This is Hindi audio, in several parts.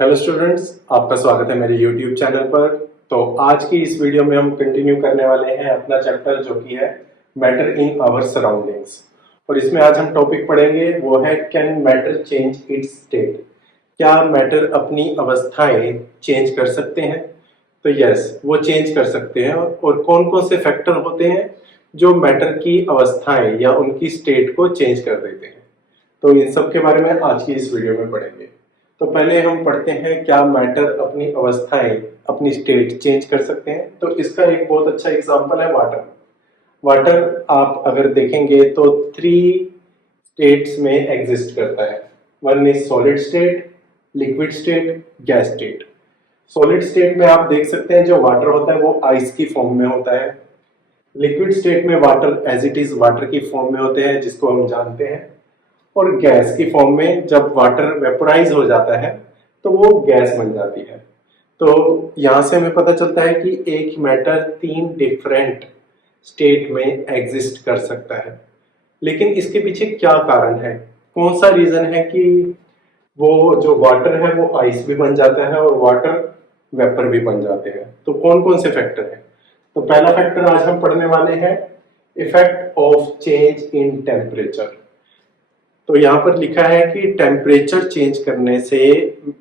हेलो स्टूडेंट्स, आपका स्वागत है मेरे यूट्यूब चैनल पर। तो आज की इस वीडियो में हम कंटिन्यू करने वाले हैं अपना चैप्टर जो कि है मैटर इन आवर सराउंडिंग्स। और इसमें आज हम टॉपिक पढ़ेंगे वो है can matter change it's state. क्या मैटर अपनी अवस्थाएं चेंज कर सकते हैं? तो यस, वो चेंज कर सकते हैं। और कौन कौन से फैक्टर होते हैं जो मैटर की अवस्थाएं या उनकी स्टेट को चेंज कर देते हैं? तो इन सब के बारे में आज की इस वीडियो में पढ़ेंगे। तो पहले हम पढ़ते हैं क्या मैटर अपनी अवस्थाएं, अपनी स्टेट चेंज कर सकते हैं। तो इसका एक बहुत अच्छा एग्जांपल है वाटर। वाटर आप अगर देखेंगे तो 3 स्टेट्स में एग्जिस्ट करता है। One is solid state, liquid state, gas state. Solid state में आप देख सकते हैं जो वाटर होता है वो आइस की फॉर्म में होता है। लिक्विड स्टेट में water as it is water की फॉर्म में होते हैं, जिसको हम जानते हैं। और गैस की फॉर्म में जब वाटर वेपोराइज हो जाता है तो वो गैस बन जाती है। तो यहां से हमें पता चलता है कि एक मैटर 3 डिफरेंट स्टेट में एग्जिस्ट कर सकता है। लेकिन इसके पीछे क्या कारण है, कौन सा रीजन है कि वो जो वाटर है वो आइस भी बन जाता है और वाटर वेपर भी बन जाते हैं? तो कौन कौन से फैक्टर हैं? तो पहला फैक्टर आज हम पढ़ने वाले हैं effect of change in temperature. तो यहाँ पर लिखा है कि टेम्परेचर चेंज करने से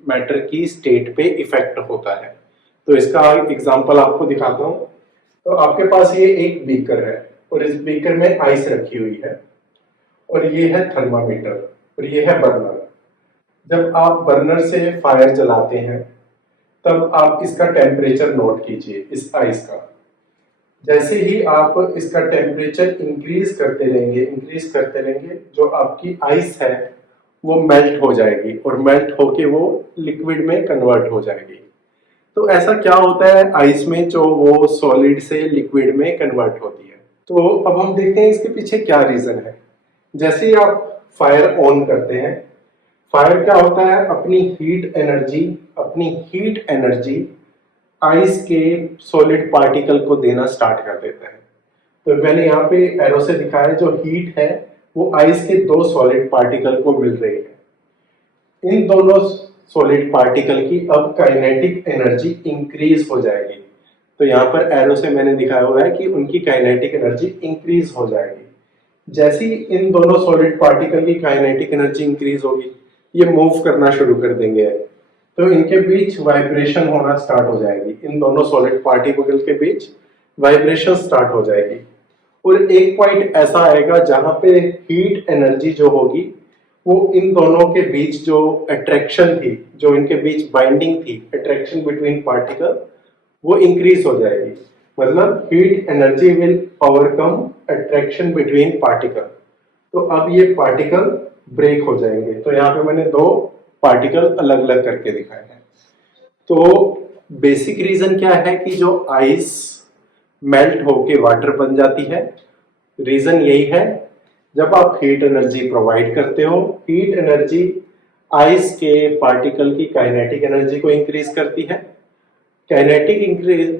मैटर की स्टेट पे इफेक्ट होता है। तो इसका एग्जांपल आपको दिखाता हूँ। तो आपके पास ये एक बीकर है और इस बीकर में आइस रखी हुई है और ये है थर्मामीटर और ये है बर्नर। जब आप बर्नर से फायर जलाते हैं तब आप इसका टेम्परेचर नोट कीजिए इस आइस का। जैसे ही आप इसका टेम्परेचर इंक्रीज करते रहेंगे, जो आपकी आइस है वो मेल्ट हो जाएगी और मेल्ट होके वो लिक्विड में कन्वर्ट हो जाएगी। तो ऐसा क्या होता है आइस में जो वो सॉलिड से लिक्विड में कन्वर्ट होती है? तो अब हम देखते हैं इसके पीछे क्या रीजन है। जैसे ही आप फायर ऑन करते हैं, फायर क्या होता है, अपनी हीट एनर्जी आइस के सॉलिड पार्टिकल को देना स्टार्ट कर देता है। तो मैंने यहाँ पे एरो से दिखाया जो हीट है वो आइस के 2 सॉलिड पार्टिकल को मिल रही है। इन दोनों सॉलिड पार्टिकल की अब काइनेटिक एनर्जी इंक्रीज हो जाएगी। तो यहाँ पर एरो से मैंने दिखाया हुआ है कि उनकी काइनेटिक एनर्जी इंक्रीज हो जाएगी। जैसे ही इन दोनों सॉलिड पार्टिकल की काइनेटिक एनर्जी इंक्रीज होगी, ये मूव करना शुरू कर देंगे। तो इनके बीच वाइब्रेशन होना स्टार्ट हो जाएगी। इन दोनों सॉलिड पार्टिकल के बीच वाइब्रेशन स्टार्ट हो जाएगी और एक पॉइंट ऐसा आएगा जहां पे हीट एनर्जी जो होगी वो इन दोनों के बीच जो अट्रैक्शन थी, जो इनके बीच बाइंडिंग थी, अट्रैक्शन बिटवीन पार्टिकल, वो इंक्रीज हो जाएगी। मतलब heat energy will overcome attraction between particle. तो अब ये पार्टिकल ब्रेक हो जाएंगे। तो यहाँ पे मैंने 2 पार्टिकल अलग अलग करके दिखाए हैं। तो बेसिक रीजन क्या है कि जो आइस मेल्ट होके वाटर बन जाती है, रीजन यही है। जब आप हीट एनर्जी प्रोवाइड करते हो, हीट एनर्जी आइस के पार्टिकल की काइनेटिक एनर्जी को इंक्रीज करती है। काइनेटिक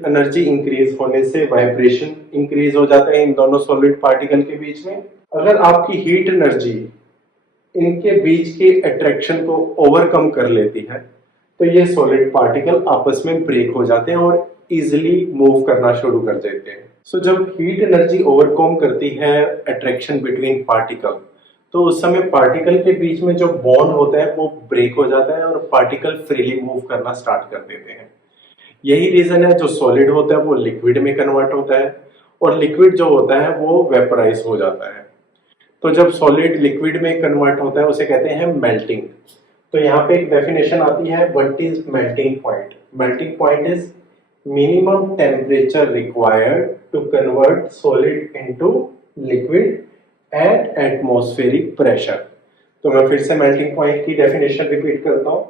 एनर्जी इंक्रीज होने से वाइब्रेशन इंक्रीज हो जाता है इन दोनों सॉलिड पार्टिकल के बीच में। अगर आपकी हीट एनर्जी इनके बीच के अट्रैक्शन को ओवरकम कर लेती है तो ये सॉलिड पार्टिकल आपस में ब्रेक हो जाते हैं और इजिली मूव करना शुरू कर देते हैं। सो जब हीट एनर्जी ओवरकम करती है अट्रैक्शन बिटवीन पार्टिकल, तो उस समय पार्टिकल के बीच में जो बॉन्ड होता है वो ब्रेक हो जाता है और पार्टिकल फ्रीली मूव करना स्टार्ट कर देते हैं। यही रीजन है जो सॉलिड होता है वो लिक्विड में कन्वर्ट होता है और लिक्विड जो होता है वो वेपराइज हो जाता है। तो जब सॉलिड लिक्विड में कन्वर्ट होता है उसे कहते हैं मेल्टिंग। तो यहाँ पे एक डेफिनेशन आती है, what is melting point? Melting point is minimum temperature required to convert solid into liquid at atmospheric pressure. तो मैं फिर से मेल्टिंग पॉइंट की डेफिनेशन रिपीट करता हूँ।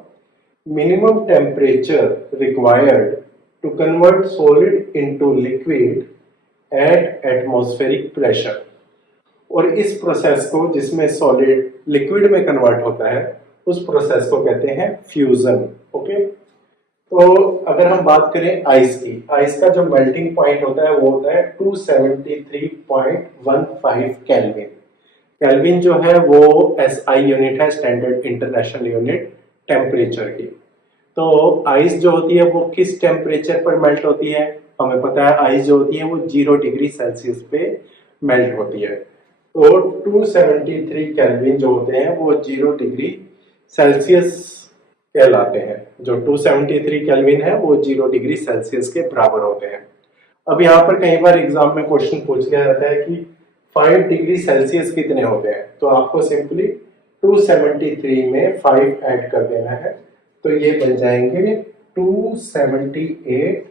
Minimum temperature required to convert solid into liquid at atmospheric pressure. और इस प्रोसेस को, जिसमें सॉलिड लिक्विड में कन्वर्ट होता है, उस प्रोसेस को कहते हैं फ्यूजन। ओके, तो अगर हम बात करें आइस की, आइस का जो मेल्टिंग पॉइंट होता है वो होता है 273.15 केल्विन। केल्विन जो है वो एसआई यूनिट है, स्टैंडर्ड इंटरनेशनल यूनिट टेम्परेचर की। तो आइस जो होती है वो किस टेम्परेचर पर मेल्ट होती है? हमें पता है आइस जो होती है वो 0 डिग्री सेल्सियस पे मेल्ट होती है। तो 273 केल्विन जो होते हैं वो 0 डिग्री सेल्सियस कहलाते हैं। जो 273 केल्विन है वो 0 डिग्री सेल्सियस के बराबर होते हैं। अब यहाँ पर कई बार एग्जाम में क्वेश्चन पूछ लिया जाता है कि 5 डिग्री सेल्सियस कितने होते हैं, तो आपको सिंपली 273 में 5 ऐड कर देना है, तो ये बन जाएंगे 278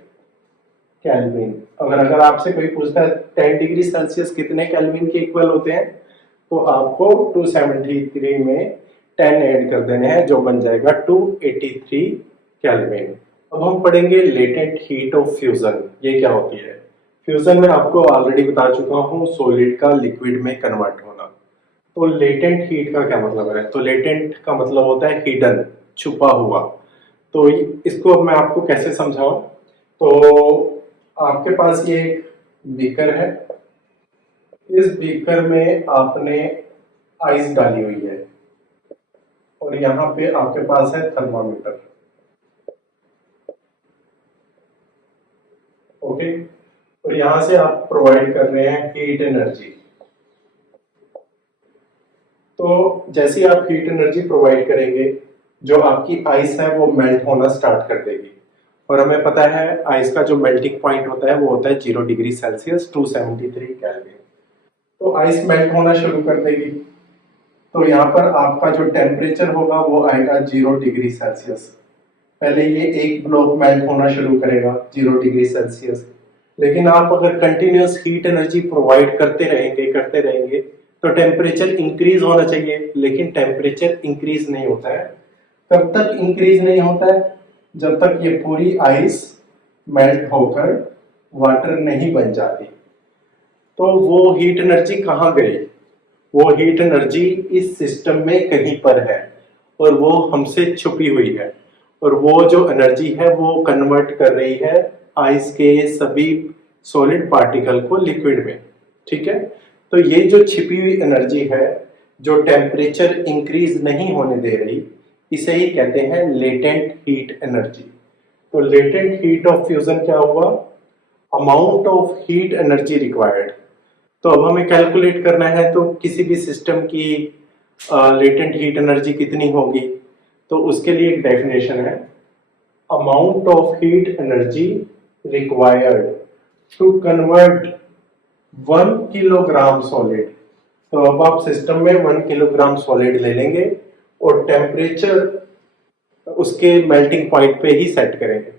केल्विन। अगर आपसे कोई पूछता है 10 डिग्री सेल्सियस कितने केल्विन के इक्वल होते हैं, तो आपको 273 में 10 ऐड कर देने हैं, जो बन जाएगा 283 केल्विन। अब हम पढ़ेंगे लेटेंट हीट ऑफ फ्यूजन। ये क्या होती है? फ्यूजन में आपको ऑलरेडी बता चुका हूँ, सॉलिड का लिक्विड में कन्वर्ट होना। तो लेटेंट हीट का क्या मतलब है? तो लेटेंट का मतलब होता है हिडन, छुपा हुआ। तो इसको मैं आपको कैसे समझाऊं? तो आपके पास ये एक बीकर है, इस बीकर में आपने आइस डाली हुई है और यहाँ पे आपके पास है थर्मामीटर। ओके, और यहां से आप प्रोवाइड कर रहे हैं हीट एनर्जी। तो जैसे ही आप हीट एनर्जी प्रोवाइड करेंगे, जो आपकी आइस है वो मेल्ट होना स्टार्ट कर देगी। और हमें पता है आइस का जो मेल्टिंग पॉइंट होता है वो होता है 0 डिग्री सेल्सियस, 273 केल्विन। तो आइस मेल्ट होना शुरू कर देगी। तो यहाँ पर आपका जो टेम्परेचर होगा वो आएगा 0 डिग्री सेल्सियस। पहले ये एक ब्लॉक मेल्ट होना शुरू करेगा 0 डिग्री सेल्सियस, लेकिन आप अगर कंटिन्यूअस हीट एनर्जी प्रोवाइड करते रहेंगे तो टेम्परेचर इंक्रीज होना चाहिए, लेकिन टेम्परेचर इंक्रीज नहीं होता है। कब तक इंक्रीज नहीं होता है? जब तक ये पूरी आइस मेल्ट होकर वाटर नहीं बन जाती। तो वो हीट एनर्जी कहाँ गई? वो हीट एनर्जी इस सिस्टम में कहीं पर है और वो हमसे छुपी हुई है, और वो जो एनर्जी है वो कन्वर्ट कर रही है आइस के सभी सॉलिड पार्टिकल को लिक्विड में। ठीक है, तो ये जो छिपी हुई एनर्जी है, जो टेम्परेचर इंक्रीज नहीं होने दे रही, इसे ही कहते हैं लेटेंट हीट एनर्जी। तो लेटेंट हीट ऑफ फ्यूजन क्या हुआ? Amount of heat energy required. तो अब हमें कैलकुलेट करना है, तो किसी भी सिस्टम की लेटेंट हीट एनर्जी कितनी होगी, तो उसके लिए एक डेफिनेशन है, amount of heat energy required to convert 1 kilogram solid. तो अब आप सिस्टम में 1 किलोग्राम सॉलिड ले लेंगे और टेम्परेचर उसके मेल्टिंग पॉइंट पे ही सेट करेंगे।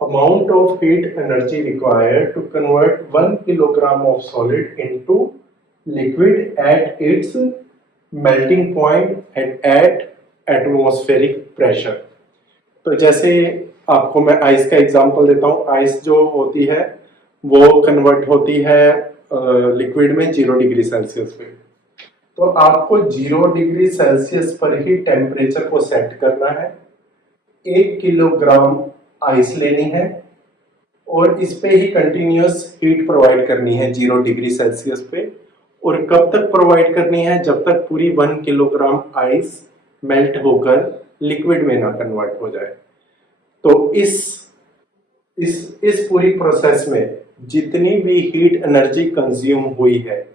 Amount of heat energy required to convert 1 kilogram of solid into liquid at its melting point at atmospheric pressure. तो जैसे आपको मैं आइस का एग्जांपल देता हूँ। आइस जो होती है वो कन्वर्ट होती है लिक्विड में 0 डिग्री सेल्सियस पे। तो आपको 0 डिग्री सेल्सियस पर ही टेम्परेचर को सेट करना है। 1 किलोग्राम आइस लेनी है और इस पे ही कंटिन्यूअस हीट प्रोवाइड करनी है 0 डिग्री सेल्सियस पे। और कब तक प्रोवाइड करनी है? जब तक पूरी 1 किलोग्राम आइस मेल्ट होकर लिक्विड में ना कन्वर्ट हो जाए। तो इस पूरी प्रोसेस में जितनी भी हीट एनर्जी कंज्यूम हुई है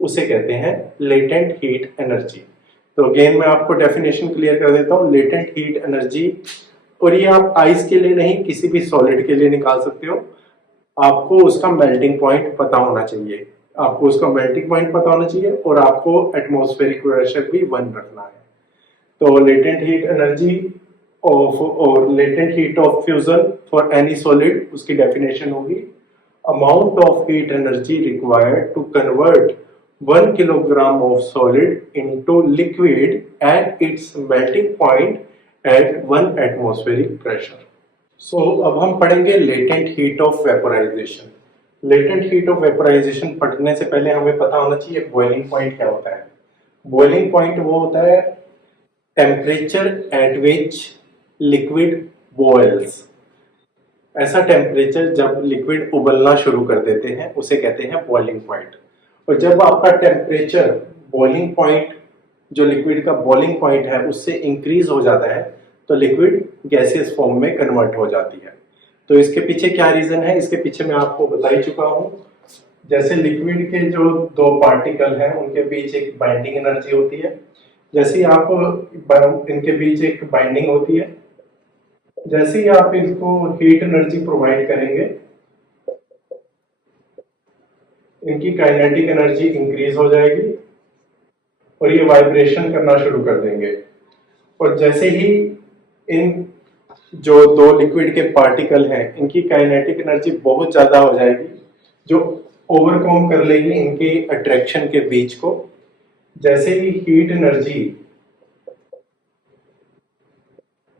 उसे कहते हैं लेटेंट हीट एनर्जी। तो अगेन मैं आपको डेफिनेशन क्लियर कर देता हूँ। लेटेंट हीट एनर्जी, और ये आप आइस के लिए नहीं किसी भी सॉलिड के लिए निकाल सकते हो। आपको उसका मेल्टिंग पॉइंट पता होना चाहिए, और आपको एटमॉस्फेरिक प्रेशर भी 1 रखना है। तो लेटेंट हीट एनर्जी और latent heat of fusion for any solid, उसकी डेफिनेशन होगी amount of heat energy required to convert 1 kilogram of solid into liquid at its melting point at 1 atmospheric pressure. So अब हम पढ़ेंगे latent heat of vaporisation. Latent heat of vaporisation पढ़ने से पहले हमें पता होना चाहिए बॉइलिंग पॉइंट क्या होता है। बॉइलिंग पॉइंट वो होता है temperature at which liquid boils. ऐसा टेम्परेचर जब लिक्विड उबलना शुरू कर देते हैं उसे कहते हैं बॉइलिंग पॉइंट। और जब आपका टेम्परेचर बॉइलिंग पॉइंट, जो लिक्विड का बॉइलिंग पॉइंट है, उससे इंक्रीज हो जाता है तो लिक्विड गैसियस फॉर्म में कन्वर्ट हो जाती है। तो इसके पीछे क्या रीजन है, इसके पीछे मैं आपको बता ही चुका हूं। जैसे लिक्विड के जो दो पार्टिकल हैं उनके बीच एक बाइंडिंग एनर्जी होती है, जैसे ही आप इनके बीच एक बाइंडिंग होती है, जैसे ही आप इसको हीट एनर्जी प्रोवाइड करेंगे, इनकी काइनेटिक एनर्जी इंक्रीज हो जाएगी और ये वाइब्रेशन करना शुरू कर देंगे। और जैसे ही इन जो दो लिक्विड के पार्टिकल हैं इनकी काइनेटिक एनर्जी बहुत ज्यादा हो जाएगी, जो ओवरकम कर लेगी इनके अट्रैक्शन के बीच को। जैसे ही हीट एनर्जी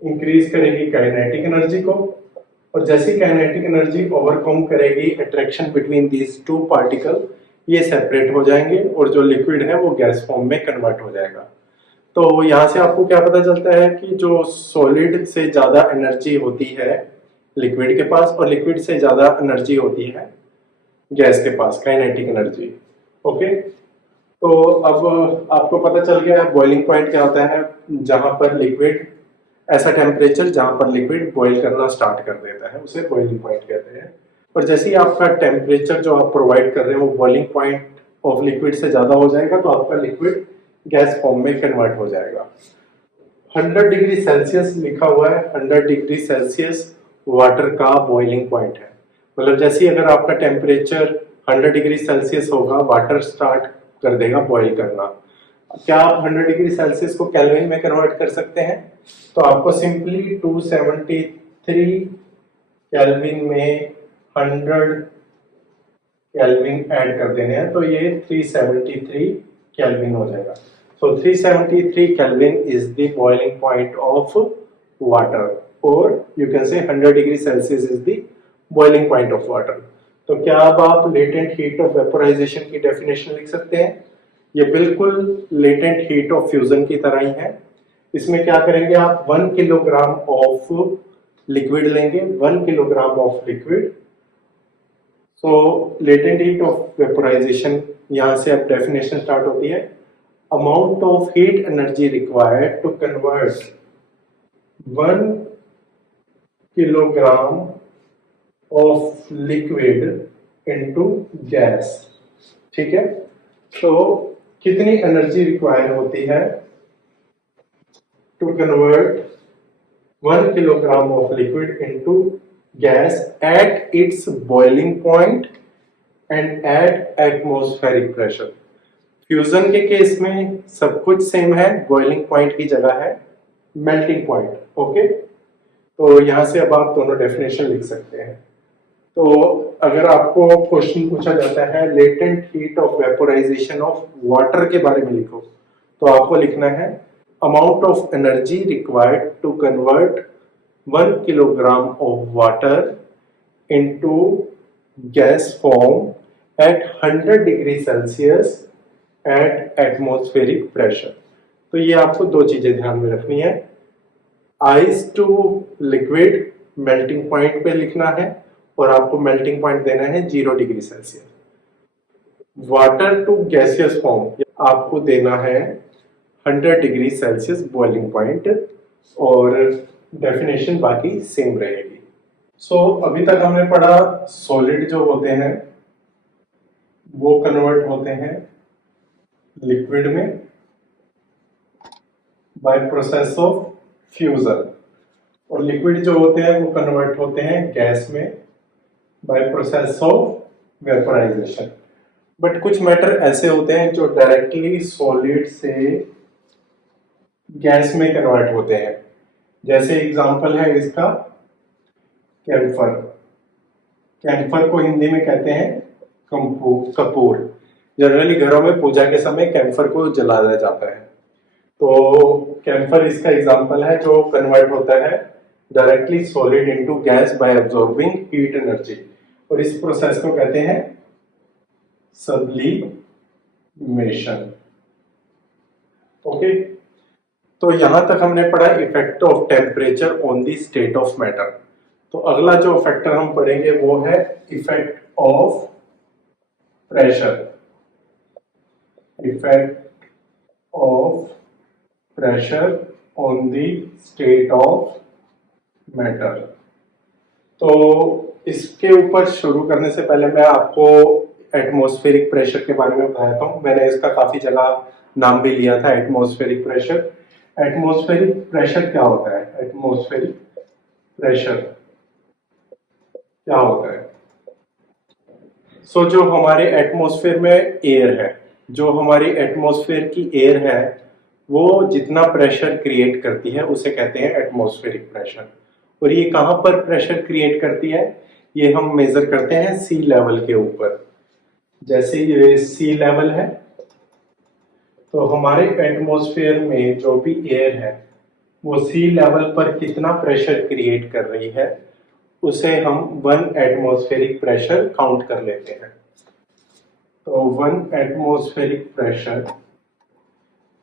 इंक्रीज करेगी काइनेटिक एनर्जी को, और जैसे काइनेटिक एनर्जी ओवरकम करेगी attraction between these two particle, ये सेपरेट हो जाएंगे और जो लिक्विड है वो गैस फॉर्म में कन्वर्ट हो जाएगा। तो यहां से आपको क्या पता चलता है कि जो सॉलिड से ज्यादा एनर्जी होती है लिक्विड के पास, और लिक्विड से ज्यादा एनर्जी होती है गैस के पास, काइनेटिक एनर्जी। ओके, तो अब आपको पता चल गया बॉइलिंग पॉइंट क्या होता है, जहां पर लिक्विड, ऐसा टेम्परेचर जहां पर लिक्विड बॉईल करना स्टार्ट कर देता है उसे बॉइलिंग पॉइंट कहते हैं। और जैसे ही आपका टेम्परेचर जो आप प्रोवाइड कर रहे हैं वो बॉइलिंग पॉइंट ऑफ लिक्विड से ज्यादा हो जाएगा, तो आपका लिक्विड गैस फॉर्म में कन्वर्ट हो जाएगा। 100 डिग्री सेल्सियस लिखा हुआ है, 100 डिग्री सेल्सियस वाटर का बॉइलिंग पॉइंट है। मतलब जैसे ही अगर आपका टेम्परेचर 100 डिग्री सेल्सियस होगा, वाटर स्टार्ट कर देगा बॉईल करना। क्या आप 100 डिग्री सेल्सियस को केल्विन में कन्वर्ट कर सकते हैं? तो आपको सिंपली 273 केल्विन में 100 केल्विन ऐड कर देने हैं, तो ये 373 केल्विन हो जाएगा। So 373 Kelvin is the boiling point of water, or you can say 100 degree Celsius is the boiling point of water. तो क्या अब आप latent heat of vaporization की definition लिख सकते हैं? ये बिल्कुल latent heat of fusion की तरह ही है। इसमें क्या करेंगे आप, 1 किलोग्राम ऑफ लिक्विड लेंगे, 1 kilogram of liquid. So latent heat of vaporization, यहाँ से अब डेफिनेशन स्टार्ट होती है। Amount of heat energy required to convert 1 kilogram of liquid into gas। ठीक है, तो कितनी एनर्जी रिक्वायर होती है to convert 1 kilogram of liquid into gas at its boiling point and at atmospheric pressure. Fusion के केस में सब कुछ सेम है, बॉइलिंग पॉइंट की जगह है मेल्टिंग पॉइंट। ओके, तो यहां से अब आप दोनों डेफिनेशन लिख सकते हैं। तो अगर आपको क्वेश्चन पूछा जाता है latent heat of vaporisation of water के बारे में लिखो, तो आपको लिखना है amount of energy required to convert 1 kilogram of water into gas form at 100 degree Celsius at atmospheric pressure. तो ये आपको दो चीजें ध्यान में रखनी है, ice to liquid melting point पे लिखना है, और आपको मेल्टिंग पॉइंट देना है 0 degree Celsius. Water to gaseous form आपको देना है 100 डिग्री सेल्सियस बॉइलिंग पॉइंट, और डेफिनेशन बाकी सेम रहेगी। सो अभी तक हमने पढ़ा सॉलिड जो होते हैं वो कन्वर्ट होते हैं लिक्विड में बाय प्रोसेस ऑफ फ्यूजन, और लिक्विड जो होते हैं वो कन्वर्ट होते हैं गैस में by process of vaporisation. But कुछ मैटर ऐसे होते हैं जो डायरेक्टली सॉलिड से गैस में कन्वर्ट होते हैं। जैसे एग्जांपल है इसका कैम्फर। कैम्फर को हिंदी में कहते हैं कपूर। जनरली घरों में पूजा के समय कैम्फर को जलाया जाता है, तो कैम्फर इसका एग्जांपल है जो कन्वर्ट होता है directly solid into gas by absorbing heat energy, और इस प्रोसेस को कहते हैं सब्लिमेशन। ओके, तो यहां तक हमने पढ़ा effect of temperature on the state of matter. तो अगला जो फैक्टर हम पढ़ेंगे वो है effect of pressure. Effect of pressure on the state of matter. तो इसके ऊपर शुरू करने से पहले मैं आपको एटमॉस्फेरिक प्रेशर के बारे में बताता हूँ। मैंने इसका काफी जगह नाम भी लिया था, एटमॉस्फेरिक प्रेशर। एटमॉस्फेरिक प्रेशर क्या होता है? एटमॉस्फेरिक प्रेशर क्या होता है? जो हमारे एटमॉस्फेयर में एयर है, जो हमारी एटमॉस्फेयर की एयर है, वो जितना प्रेशर क्रिएट करती है उसे कहते हैं एटमॉस्फेरिक प्रेशर। और ये कहाँ पर प्रेशर क्रिएट करती है? ये हम मेजर करते हैं सी लेवल के ऊपर। जैसे ये सी लेवल है, तो हमारे एटमॉस्फेयर में जो भी एयर है वो सी लेवल पर कितना प्रेशर क्रिएट कर रही है उसे हम 1 एटमॉस्फेरिक प्रेशर काउंट कर लेते हैं। तो 1 atmospheric pressure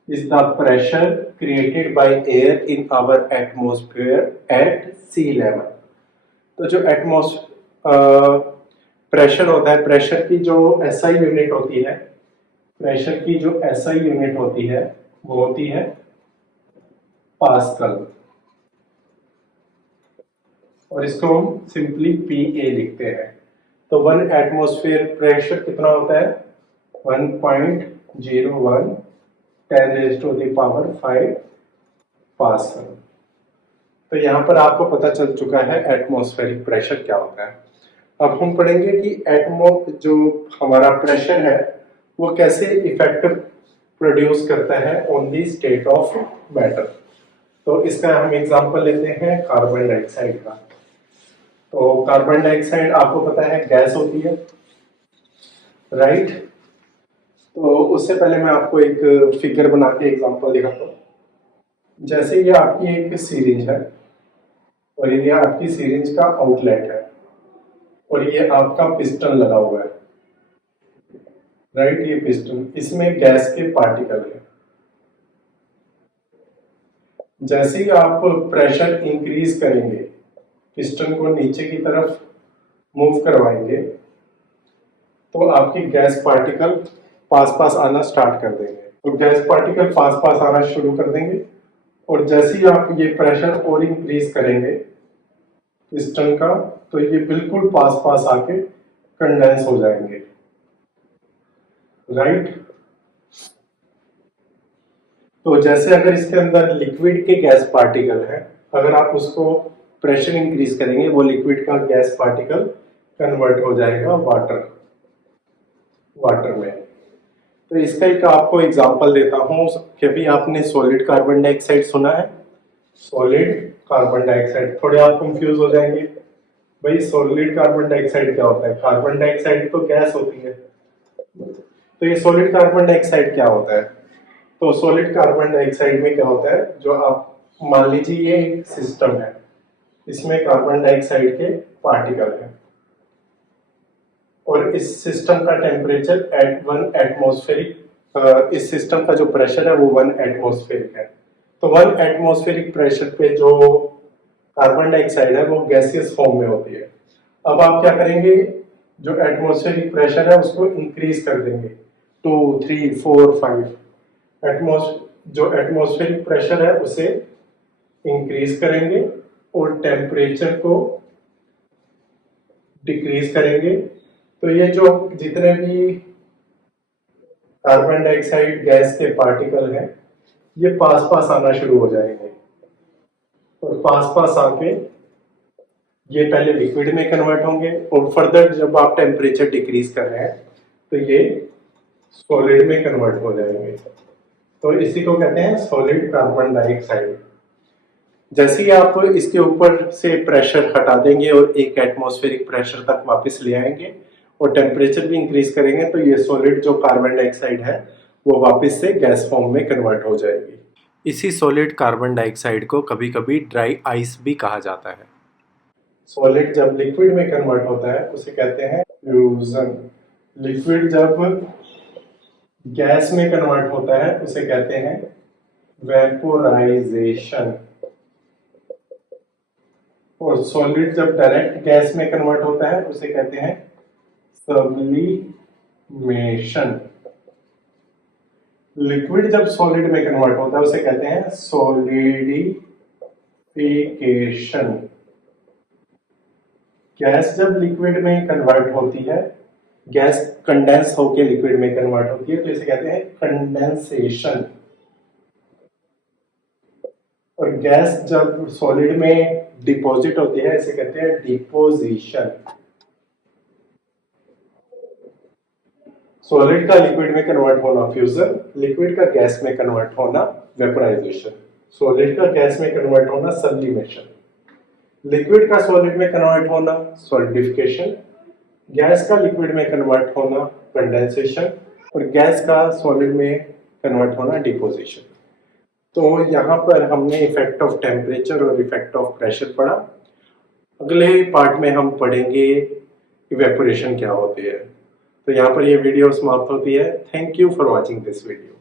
is the pressure created by air in our atmosphere at sea level। तो जो प्रेशर होता है, प्रेशर की जो एसआई यूनिट होती है, प्रेशर की जो एसआई यूनिट होती है वो होती है पास्कल, और इसको हम सिंपली पीए लिखते हैं। तो 1 एटमॉस्फेयर प्रेशर कितना होता है? 1.01 10⁻⁵ पास्कल। तो यहाँ पर आपको पता चल चुका है एटमॉस्फेरिक प्रेशर क्या होता है। अब हम पढ़ेंगे कि जो हमारा प्रेशर है वो कैसे इफेक्ट प्रोड्यूस करता है on the state of matter. तो इसका हम एग्जांपल लेते हैं कार्बन डाइऑक्साइड का। तो कार्बन डाइऑक्साइड आपको पता है गैस होती है, राइट? तो उससे पहले मैं आपको एक फिगर बना के एग्जांपल दिखाता हूँ। जैसे ये आपकी एक सीरीज है और ये आपकी सीरीज का आउटलेट है और ये आपका पिस्टन लगा हुआ है, राइट? ये पिस्टन, इसमें गैस के पार्टिकल है। जैसे ही आप प्रेशर इंक्रीज करेंगे, पिस्टन को नीचे की तरफ मूव करवाएंगे, तो आपके गैस पार्टिकल पास पास आना स्टार्ट कर देंगे। तो गैस पार्टिकल पास पास आना शुरू कर देंगे और जैसे ही आप ये प्रेशर और इंक्रीज करेंगे पिस्टन का, तो ये बिल्कुल पास पास आके कंडेंस हो जाएंगे, राइट? तो जैसे अगर इसके अंदर लिक्विड के गैस पार्टिकल है, अगर आप उसको प्रेशर इंक्रीज करेंगे, वो लिक्विड का गैस पार्टिकल कन्वर्ट हो जाएगा वाटर में। तो इसका एक आपको एग्जांपल देता हूँ। कभी आपने सॉलिड कार्बन डाइऑक्साइड सुना है? सॉलिड कार्बन डाइऑक्साइड, थोड़े आप कंफ्यूज हो जाएंगे, भाई सॉलिड कार्बन डाइऑक्साइड क्या होता है? कार्बन डाइऑक्साइड तो गैस होती है, तो ये सॉलिड कार्बन डाइऑक्साइड क्या होता है? तो सॉलिड कार्बन डाइऑक्साइड में क्या होता है, जो आप मान लीजिए ये एक सिस्टम है, इसमें कार्बन डाइऑक्साइड के पार्टिकल हैं और इस सिस्टम का टेम्परेचर एट 1 एटमॉस्फेरिक, इस सिस्टम का जो प्रेशर है वो 1 एटमॉस्फेरिक है। तो 1 एटमॉस्फेरिक प्रेशर पे जो कार्बन डाइऑक्साइड है वो गैसियस फॉर्म में होती है। अब आप क्या करेंगे, जो एटमॉस्फेरिक प्रेशर है उसको इंक्रीज कर देंगे 2 3 4 5। जो एटमॉस्फेरिक प्रेशर है उसे इंक्रीज करेंगे और टेम्परेचर को डिक्रीज करेंगे। तो ये जो जितने भी कार्बन डाइऑक्साइड गैस के पार्टिकल हैं ये पास पास आना शुरू हो जाएंगे और पास पास आके ये पहले लिक्विड में कन्वर्ट होंगे और फर्दर जब आप टेम्परेचर डिक्रीज कर रहे हैं तो ये सॉलिड में कन्वर्ट हो जाएंगे। तो इसी को कहते हैं सॉलिड कार्बन डाइऑक्साइड। जैसे ही आप इसके ऊपर से प्रेशर हटा देंगे और एक एटमॉस्फेरिक प्रेशर तक वापस ले आएंगे और टेम्परेचर भी इंक्रीज करेंगे, तो ये सॉलिड जो कार्बन डाइऑक्साइड है वो वापस से गैस फॉर्म में कन्वर्ट हो जाएगी। इसी सॉलिड कार्बन डाइऑक्साइड को कभी कभी ड्राई आइस भी कहा जाता है। सॉलिड जब लिक्विड में कन्वर्ट होता है उसे कहते हैं फ्यूजन। लिक्विड जब गैस में कन्वर्ट होता है उसे कहते हैं वेपोराइजेशन। और सॉलिड जब डायरेक्ट गैस में कन्वर्ट होता है उसे कहते हैं सब्लिमेशन। लिक्विड जब सॉलिड में कन्वर्ट होता है उसे कहते हैं सॉलिडिफिकेशन। गैस जब लिक्विड में कन्वर्ट होती है, गैस कंडेंस होके लिक्विड में कन्वर्ट होती है तो इसे कहते हैं कंडेंसेशन। और गैस जब सॉलिड में डिपॉजिट होती है इसे कहते हैं डिपोजिशन। सॉलिड का लिक्विड में कन्वर्ट होना फ्यूजन, लिक्विड का गैस में कन्वर्ट होना वेपराइजेशन, सॉलिड का गैस में कन्वर्ट होना सब्लिमेशन, लिक्विड का सॉलिड में कन्वर्ट होना सॉलिडिफिकेशन, गैस का लिक्विड में कन्वर्ट होना कंडेंसेशन और गैस का सॉलिड में कन्वर्ट होना डिपोजिशन। तो यहाँ पर हमने इफेक्ट ऑफ टेम्परेचर और इफेक्ट ऑफ प्रेशर पढ़ा। अगले पार्ट में हम पढ़ेंगे इवेपोरेशन क्या होती है। तो यहाँ पर ये वीडियो समाप्त होती है। Thank you for watching this video.